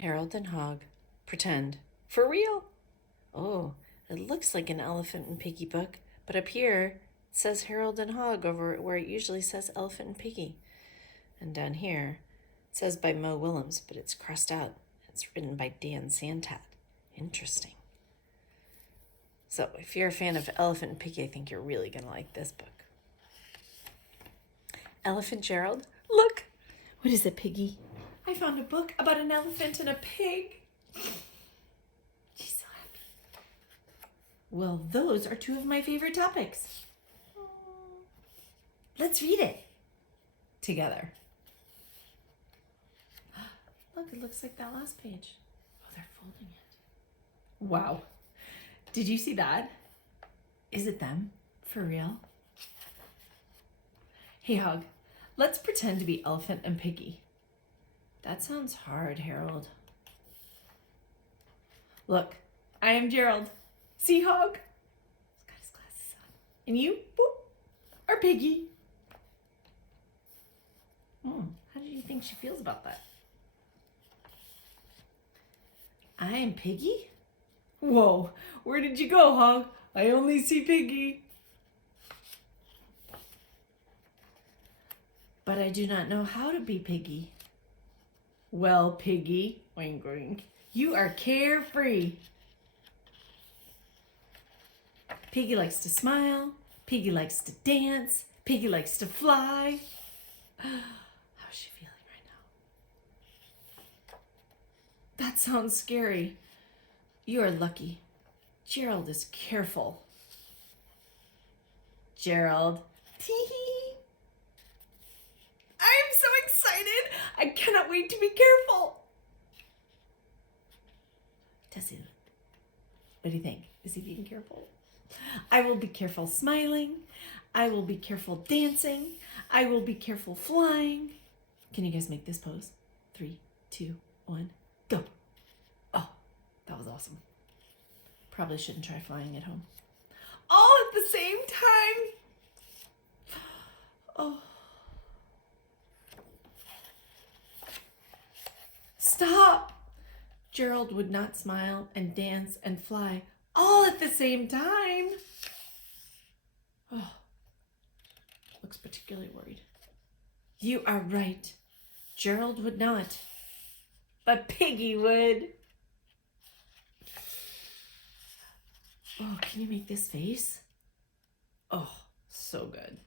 Harold and Hog pretend. For real? Oh, it looks like an Elephant and Piggie book, but up here it says Harold and Hog over where it usually says Elephant and Piggie. And down here it says by Mo Willems, but it's crossed out. It's written by Dan Santat. Interesting. So if you're a fan of Elephant and Piggie, I think you're really going to like this book. Elephant Gerald, look! What is it, Piggie? I found a book about an elephant and a pig. She's so happy. Well, those are two of my favorite topics. Let's read it together. Look, it looks like that last page. Oh, they're folding it. Wow. Did you see that? Is it them? For real? Hey, Hog, let's pretend to be Elephant and Piggie. That sounds hard, Harold. Look, I am Gerald. See, Hog? He's got his glasses on. And you, boop, are Piggie. How do you think she feels about that? I am Piggie? Whoa, where did you go, Hog? I only see Piggie. But I do not know how to be Piggie. Well, Piggie, wink, wink, you are carefree. Piggie likes to smile. Piggie likes to dance. Piggie likes to fly. How's she feeling right now? That sounds scary. You are lucky. Gerald is careful. Gerald. Tee-hee. I'm so excited. I cannot wait to be careful. Tessie, what do you think? Is he being careful? I will be careful smiling. I will be careful dancing. I will be careful flying. Can you guys make this pose? 3, 2, 1, go. Oh, that was awesome. Probably shouldn't try flying at home. All at the same time. Oh. Stop! Gerald would not smile and dance and fly all at the same time. Oh, looks particularly worried. You are right. Gerald would not, but Piggie would. Oh, can you make this face? Oh, so good.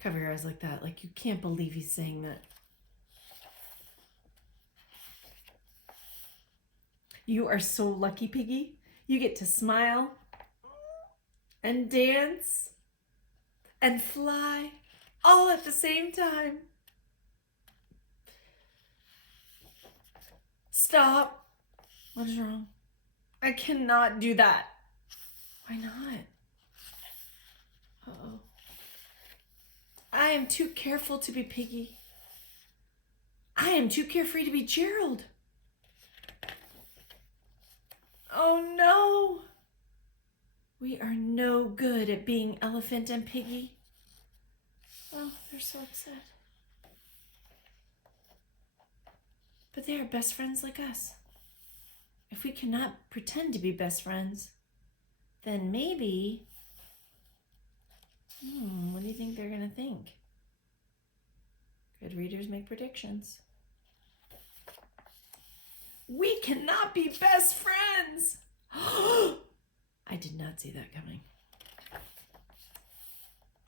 Cover your eyes like that, like you can't believe he's saying that. You are so lucky, Piggie. You get to smile and dance and fly all at the same time. Stop. What is wrong? I cannot do that. Why not? Uh-oh. I am too careful to be Piggie. I am too carefree to be Gerald. Oh no! We are no good at being Elephant and Piggie. Oh, they're so upset. But they are best friends like us. If we cannot pretend to be best friends, then maybe... what do you think they're going to think? Good readers make predictions. We cannot be best friends. I did not see that coming.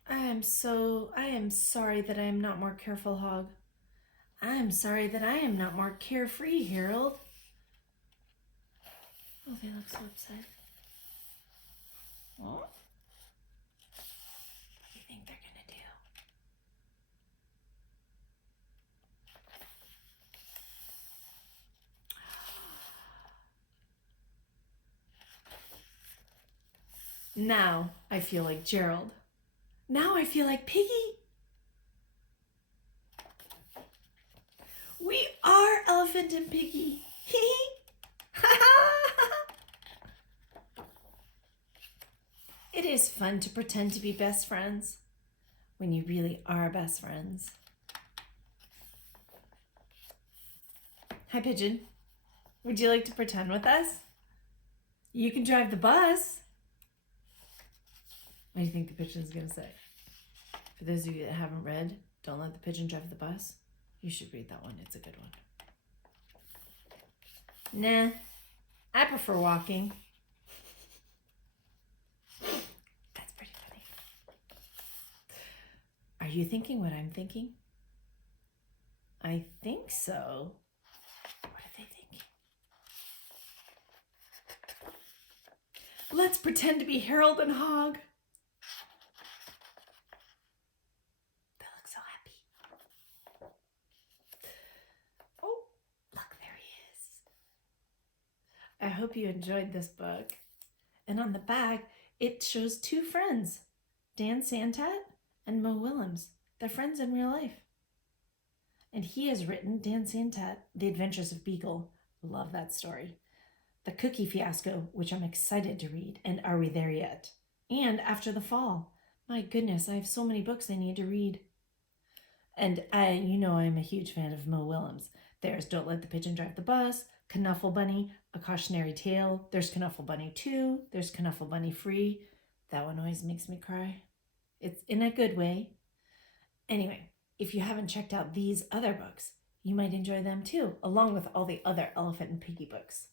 I am sorry that I am not more careful, Hog. I am sorry that I am not more carefree, Harold. Oh, they look so upset. What do you think they're gonna do? Now I feel like Gerald. Now I feel like Piggie. We are Elephant and Piggie. It is fun to pretend to be best friends when you really are best friends. Hi, Pigeon. Would you like to pretend with us? You can drive the bus. What do you think the pigeon's going to say? For those of you that haven't read Don't Let the Pigeon Drive the Bus, you should read that one. It's a good one. Nah, I prefer walking. That's pretty funny. Are you thinking what I'm thinking? I think so. What are they thinking? Let's pretend to be Harold and Hog. They look so happy. Oh, look, there he is. I hope you enjoyed this book. And on the back, it shows two friends, Dan Santat and Mo Willems. They're friends in real life. And he has written, Dan Santat, The Adventures of Beagle. Love that story. The Cookie Fiasco, which I'm excited to read, and Are We There Yet? And After the Fall. My goodness, I have so many books I need to read. And I'm a huge fan of Mo Willems. There's Don't Let the Pigeon Drive the Bus, Knuffle Bunny, A Cautionary Tale. There's Knuffle Bunny 2. There's Knuffle Bunny Free. That one always makes me cry. It's in a good way. Anyway, if you haven't checked out these other books, you might enjoy them too, along with all the other Elephant and Piggie books.